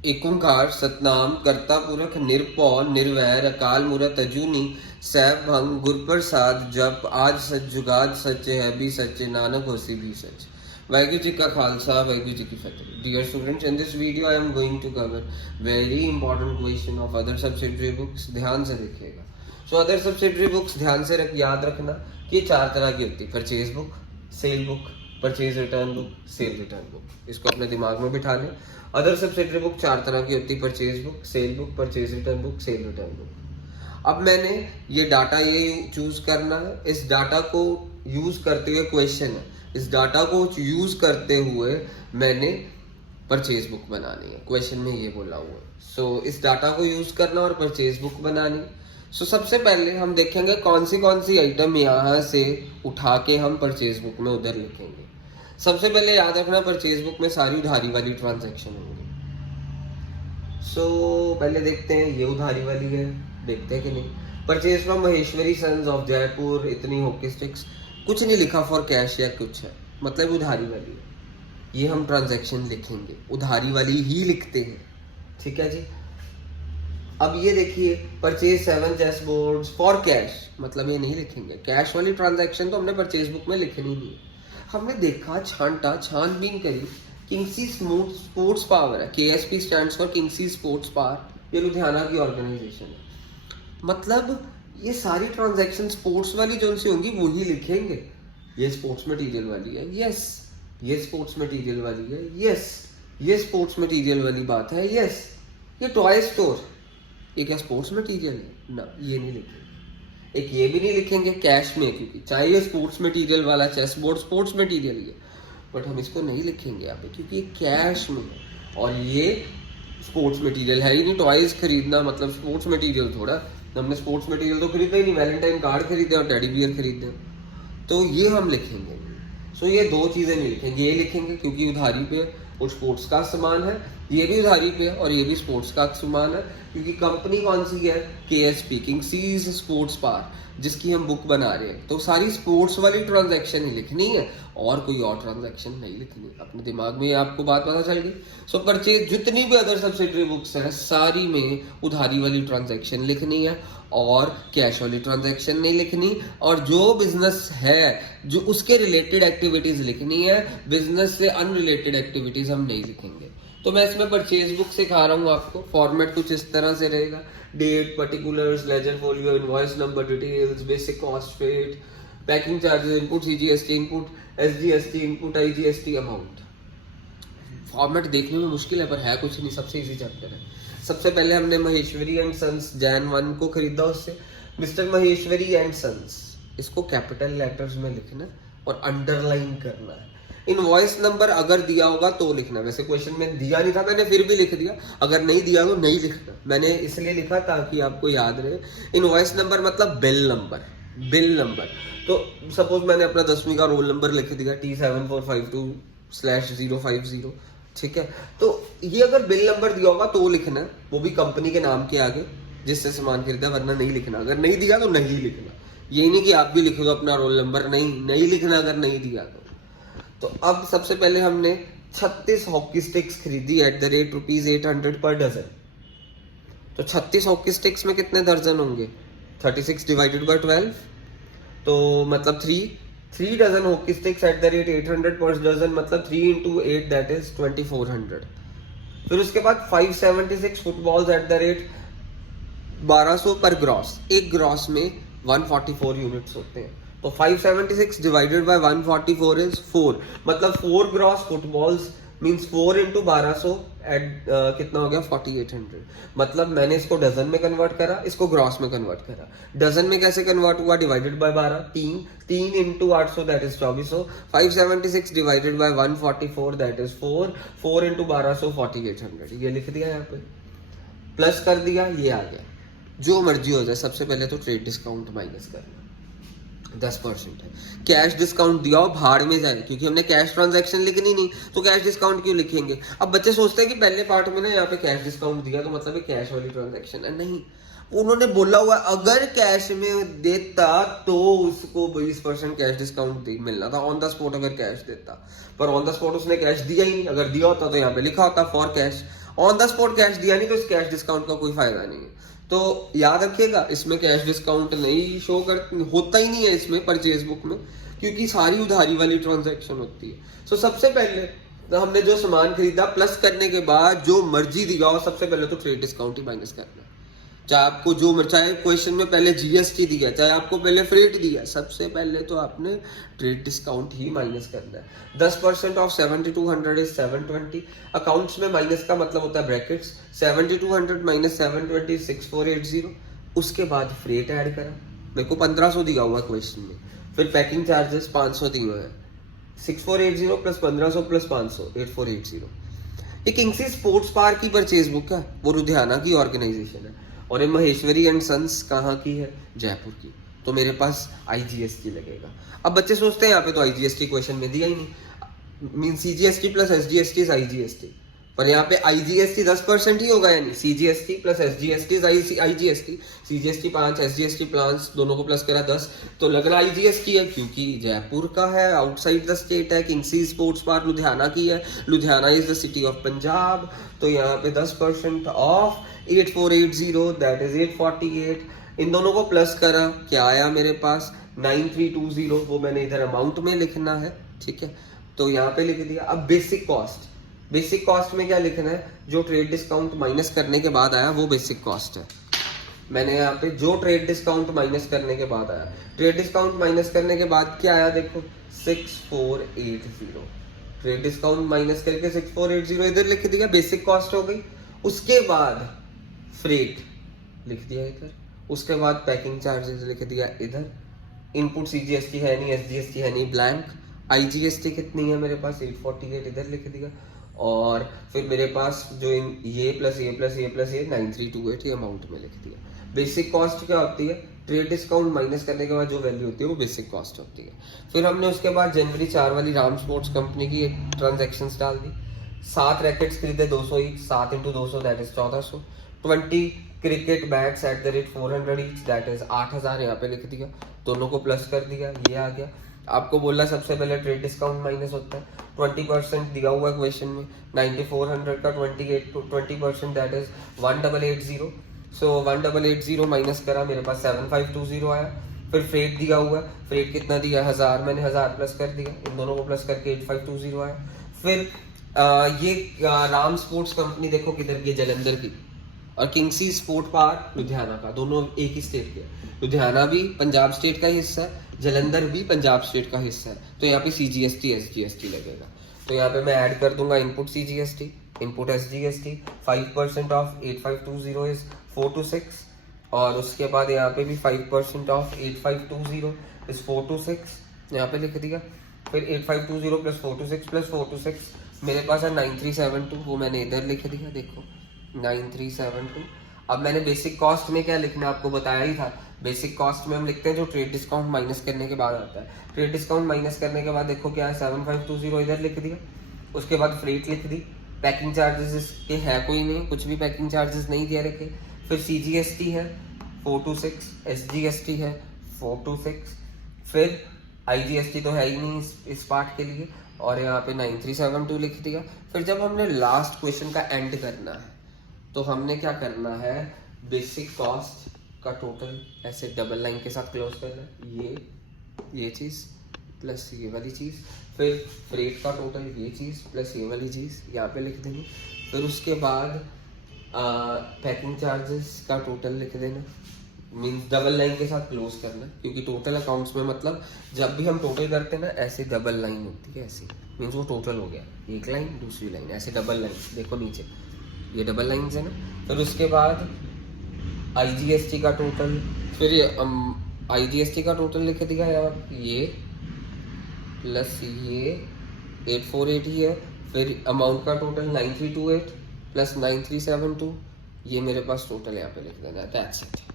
एक ओंकार सतनाम करता पुरख निरपौ निर्वैर अकाल मूरत अजूनी सैभ भंग गुर प्रसाद जप आज सच जुगाद सच्चे है भी सच्चे नानक होसी भी सच। वाहिगुरु जी का खालसा वाहिगुरु जी की फतेह। Dear students, in this video I am going to cover very important question of other subsidiary books. ध्यान से देखिएगा। सो अदर सब्सिडरी बुक्स ध्यान से याद रखना कि ये 4 तरह की होती है: purchase book, cell book, purchase return book, cell return book. इसको अपने दिमाग में बिठा लें। अदर सब्सिडरी बुक 4 तरह की होती है: purchase book, cell book, purchase return book, cell return book. अब मैंने ये डाटा ये चूज करना है। इस डाटा को यूज करते हुए क्वेश्चन है, इस डाटा को यूज करते हुए मैंने परचेज बुक बनानी है। क्वेश्चन में ये बोला हुआ है। सो इस डाटा को यूज करना और परचेज बुक बनानी। सो सबसे पहले हम देखेंगे कौन सी आइटम यहाँ से उठा के हम परचेज बुक में उधर लिखेंगे। सबसे पहले याद रखना, परचेज बुक में सारी उधारी वाली ट्रांजैक्शन होंगी। सो पहले देखते हैं ये उधारी वाली है, देखते हैं कि नहीं। Purchase from Maheshwari sons of Jaipur इतनी हॉकी स्टिक्स, कुछ नहीं लिखा फॉर कैश या कुछ है, मतलब उधारी वाली है। ये हम ट्रांजैक्शन लिखेंगे, उधारी वाली ही लिखते हैं, ठीक है जी। अब ये देखिए, purchase 7 chess boards for cash, मतलब ये नहीं लिखेंगे। कैश वाली ट्रांजैक्शन तो हमने परचेज बुक में लिखनी नहीं है। हमने देखा, छांटा, छानबीन करी, किंगसी स्पोर्ट्स पावर है, KSP stands for Kingsy sports power, ये लुधियाना की ऑर्गेनाइजेशन है। मतलब ये सारी ट्रांजैक्शन स्पोर्ट्स वाली जो सी होंगी वो ही लिखेंगे। ये स्पोर्ट्स मटेरियल वाली है, यस। ये स्पोर्ट्स मटेरियल वाली है, यस। ये स्पोर्ट्स मटेरियल वाली बात है, यस। ये टॉय स्टोर, ये क्या स्पोर्ट्स मटेरियल है ना, ये नहीं लिखेंगे। एक ये भी नहीं लिखेंगे कैश में, क्योंकि चाहे ये स्पोर्ट्स मटेरियल वाला चेस बोर्ड स्पोर्ट्स मटेरियल है, बट हम इसको नहीं लिखेंगे यहाँ पे क्योंकि ये कैश में है और ये स्पोर्ट्स मटेरियल है ही नहीं। टॉयज खरीदना मतलब स्पोर्ट्स मटेरियल थोड़ा, हमने स्पोर्ट्स मटेरियल तो खरीदा ही नहीं, वैलेंटाइन कार्ड खरीदे और टेडी बियर खरीदे, तो ये हम लिखेंगे। सो ये दो चीजें नहीं लिखेंगे। ये लिखेंगे क्योंकि उधारी पे और स्पोर्ट्स का सामान है, ये भी उधारी पे है और ये भी स्पोर्ट्स का सामान है, क्योंकि कंपनी कौन सी है, KSP किंगसीज स्पोर्ट्स पार, जिसकी हम बुक बना रहे हैं। तो सारी स्पोर्ट्स वाली ट्रांजैक्शन ही लिखनी है और कोई और ट्रांजैक्शन नहीं लिखनी। अपने दिमाग में आपको बात पता चल गई। सो परचेज जितनी भी अदर सब्सिडरी बुक्स है सारी में उधारी वाली ट्रांजैक्शन लिखनी है और कैश वाली ट्रांजैक्शन नहीं लिखनी। और जो बिजनेस है जो उसके रिलेटेड एक्टिविटीज लिखनी है, बिजनेस से अनरिलेटेड एक्टिविटीज हम नहीं लिखेंगे। तो मैं इसमें परचेज बुक सिखा रहा हूँ आपको। फॉर्मेट कुछ इस तरह से रहेगा: date, particulars, ledger folio, invoice number, details, basic cost, freight, packing charges, input, CGST input, SGST input, IGST amount. Format देखने में मुश्किल है पर है कुछ नहीं, सबसे इजी चैप्टर है। सबसे पहले हमने महेश्वरी एंड सन्स जैन 1 को खरीदा, उससे मिस्टर महेश्वरी एंड सन्स, इसको कैपिटल लेटर्स में लिखना और अंडरलाइन करना है। इनवॉइस नंबर अगर दिया होगा तो लिखना, वैसे क्वेश्चन में दिया नहीं था, मैंने फिर भी लिख दिया। अगर नहीं दिया तो नहीं लिखना, मैंने इसलिए लिखा ताकि आपको याद रहे। इनवॉइस नंबर मतलब बिल नंबर, बिल नंबर। तो सपोज मैंने अपना 10वीं का रोल नंबर लिख दिया T7452/050, ठीक है। तो ये अगर बिल नंबर दिया होगा तो लिखना, वो भी कंपनी के नाम के आगे जिससे सामान खरीदा, वरना नहीं लिखना। अगर नहीं दिया तो नहीं लिखना। यही नहीं कि आप भी लिखो तो अपना रोल नंबर, नहीं लिखना अगर नहीं दिया तो अब सबसे पहले हमने 36 हॉकी स्टिक्स खरीदी at the rate ₹800 per dozen. तो 36 हॉकी स्टिक्स में कितने दर्जन होंगे? 36 डिवाइडेड बाय 12, तो मतलब 3 dozen hockey sticks at the rate 800 per dozen, मतलब 3 into 8 दैट इज 2400। फिर उसके बाद 576 फुटबॉल्स एट द रेट 1200 पर ग्रॉस। एक ग्रॉस में 144 यूनिट्स होते हैं, तो 576 डिवाइडेड बाय 144 इज 4, मतलब 4 gross footballs means 4 into 1200 at कितना हो गया 4800। मतलब मैंने इसको डजन में कन्वर्ट करा, इसको ग्रॉस में कन्वर्ट करा। डजन में कैसे कन्वर्ट हुआ? Divided by 12, 3 into 800 that is 2400, 576 divided by 144 that is 4 into 1200 4800। ये लिख दिया यहाँ पे, प्लस कर दिया, ये आ गया। जो मर्जी हो जाए, सबसे पहले तो ट्रेड डिस्काउंट माइनस करना, 10% है। कैश डिस्काउंट दिया हो भाड़ में जाए, क्योंकि हमने कैश ट्रांजैक्शन लिखनी नहीं, तो कैश डिस्काउंट क्यों लिखेंगे? अब बच्चे सोचते हैं कि पहले पार्ट में ना यहाँ पे कैश डिस्काउंट दिया तो मतलब ये कैश वाली ट्रांजैक्शन है। नहीं, उन्होंने बोला हुआ अगर कैश में देता तो उसको 20% कैश डिस्काउंट मिलना था ऑन द स्पॉट, अगर कैश देता। पर ऑन द स्पॉट उसने कैश दिया ही नहीं। अगर दिया होता तो यहाँ पे लिखा होता for cash. On the spot cash दिया नहीं तो इस कैश डिस्काउंट का कोई फायदा नहीं है। तो याद रखिएगा, इसमें कैश डिस्काउंट नहीं शो कर, होता ही नहीं है इसमें परचेज बुक में, क्योंकि सारी उधारी वाली ट्रांजैक्शन होती है। सो सबसे पहले तो हमने जो सामान खरीदा प्लस करने के बाद जो मर्जी दिया हो, सबसे पहले तो ट्रेड डिस्काउंट ही माइनस करना है। चाहे आपको जो, चाहे क्वेश्चन में पहले जीएसटी दिया, चाहे आपको पहले फ्रेट दिया, सबसे पहले तो आपने ट्रेड डिस्काउंट ही माइनस करना है। 10% ऑफ 7200 इज 720। अकाउंट्स में माइनस का मतलब होता है ब्रैकेट्स, 7200 माइनस 720 6480। उसके बाद फ्रेट ऐड करा, मेरे को 1500 दिया हुआ क्वेश्चन में, फिर पैकिंग चार्जेस 500 दिए हुए हैं, 6480 प्लस 1500 प्लस 500 8480। एक किंगसी स्पोर्ट्स पार्क की परचेज बुक है, वो लुधियाना की ऑर्गेनाइजेशन है, और ये महेश्वरी एंड सन्स कहाँ की है, जयपुर की। तो मेरे पास आईजीएसटी लगेगा। अब बच्चे सोचते हैं यहाँ पे तो आईजीएसटी क्वेश्चन में दिया ही नहीं, mean CGST plus SGST is IGST, पर यहाँ पे आईजीएसटी 10% ही होगा, यानी CGST plus SGST is IGST. CGST 5, SGST plans दोनों को प्लस करा 10, तो लगना आईजीएसटी है, क्योंकि जयपुर का है, आउटसाइड द स्टेट है। किंगसी स्पोर्ट्स पार्क लुधियाना की है, Ludhiana is the city of Punjab. तो यहाँ पे 10% ऑफ 8480 दैट इज 848। इन दोनों को प्लस करा, क्या आया मेरे पास 9320, वो मैंने इधर अमाउंट में लिखना है, ठीक है। तो यहाँ पे लिख दिया। अब बेसिक कॉस्ट, बेसिक कॉस्ट में क्या लिखना है, जो ट्रेड डिस्काउंट माइनस करने के बाद आया वो बेसिक कॉस्ट है। मैंने यहाँ पे जो ट्रेड डिस्काउंट माइनस करने के बाद आया, ट्रेड डिस्काउंट माइनस करने के बाद क्या आया देखो 6480। ट्रेड डिस्काउंट माइनस करके 6480 इधर लिख दिया, बेसिक कॉस्ट हो गई। उसके बाद फ्रेट लिख दिया इधर, उसके बाद पैकिंग चार्जेस लिख दिया इधर, इनपुट सीजीएसटी है नहीं, एसजीएसटी है नहीं, ब्लैंक। आईजीएसटी कितनी है मेरे पास 848 इधर लिख दिया, और फिर मेरे पास जो ये प्लस ये प्लस ये प्लस ये 9328 ये अमाउंट में लिख दिया। बेसिक कॉस्ट क्या होती है, ट्रेड डिस्काउंट माइनस करने के बाद जो वैल्यू होती है वो बेसिक कॉस्ट होती है। फिर हमने उसके बाद जनवरी 4 वाली राम स्पोर्ट्स कंपनी की एक ट्रांजेक्शन डाल दी। 7 रैकेट्स खरीदे 200 each, 7 × 200 that is 1400। 20 cricket bats eight the rate 400 each that is 8000, यहाँ पे लिख दिया, दोनों को प्लस कर दिया, ये आ गया। आपको बोला सबसे पहले ट्रेड डिस्काउंट माइनस होता है, 20% दिया हुआ क्वेश्चन में, 9400 का 20% दैट इज 1880। सो 1880 माइनस करा, मेरे पास 7520 आया। फिर फ्रेट दिया हुआ है, फ्रेट कितना दिया 1000, मैंने 1000 प्लस कर दिया, इन दोनों को प्लस करके 8520 आया। फिर ये राम स्पोर्ट्स कंपनी देखो किधर की, जलंधर की, और किंगसी स्पोर्ट पार्क लुधियाना का, दोनों एक ही स्टेट के। लुधियाना भी पंजाब स्टेट का हिस्सा है, जलंधर भी पंजाब स्टेट का हिस्सा है, तो यहाँ पे सीजीएसटी एसजीएसटी लगेगा। तो यहाँ पे मैं ऐड कर दूंगा input CGST, input SGST, 5% of 8520 is 426, और उसके बाद यहाँ पे भी 5% ऑफ 8520 इज 426, यहाँ पे लिख दिया। फिर 8520 प्लस 426 मेरे पास है 9372, वो मैंने इधर लिख दिया, देखो 9372। अब मैंने बेसिक कॉस्ट में क्या लिखना आपको बताया ही था, बेसिक कॉस्ट में हम लिखते हैं जो ट्रेड डिस्काउंट माइनस करने के बाद आता है। ट्रेड डिस्काउंट माइनस करने के बाद देखो क्या है 7520 इधर लिख दिया, उसके बाद फ्रेट लिख दी, पैकिंग चार्जेस इसके है कोई नहीं, कुछ भी पैकिंग चार्जेस नहीं दिया रखे। फिर सीजीएसटी है 426, एसजीएसटी है 426, फिर आईजीएसटी तो है ही नहीं इस पार्ट के लिए, और यहाँ पे 9372 लिख दिया। फिर जब हमने लास्ट क्वेश्चन का एंड करना है तो हमने क्या करना है, बेसिक कॉस्ट का टोटल ऐसे डबल लाइन के साथ क्लोज करना है, ये चीज़ प्लस ये वाली चीज़, फिर फ्रेट का टोटल ये चीज़ प्लस ये वाली चीज़ यहाँ पे लिख देंगे। फिर उसके बाद पैकिंग चार्जेस का टोटल लिख देना, मीन्स डबल लाइन के साथ क्लोज करना, क्योंकि टोटल अकाउंट्स में मतलब जब भी हम टोटल करते हैं ना ऐसे डबल लाइन होती है, ऐसे मीन्स वो टोटल हो गया, एक लाइन दूसरी लाइन, ऐसे डबल लाइन, देखो नीचे ये डबल लाइन है ना। फिर उसके बाद आईजीएसटी का टोटल, फिर आईजीएसटी का टोटल लिख दिया यार, ये प्लस ये 848 ही है। फिर अमाउंट का टोटल 9328 प्लस 9372, ये मेरे पास टोटल यहाँ पे लिख देना है, दैट्स इट।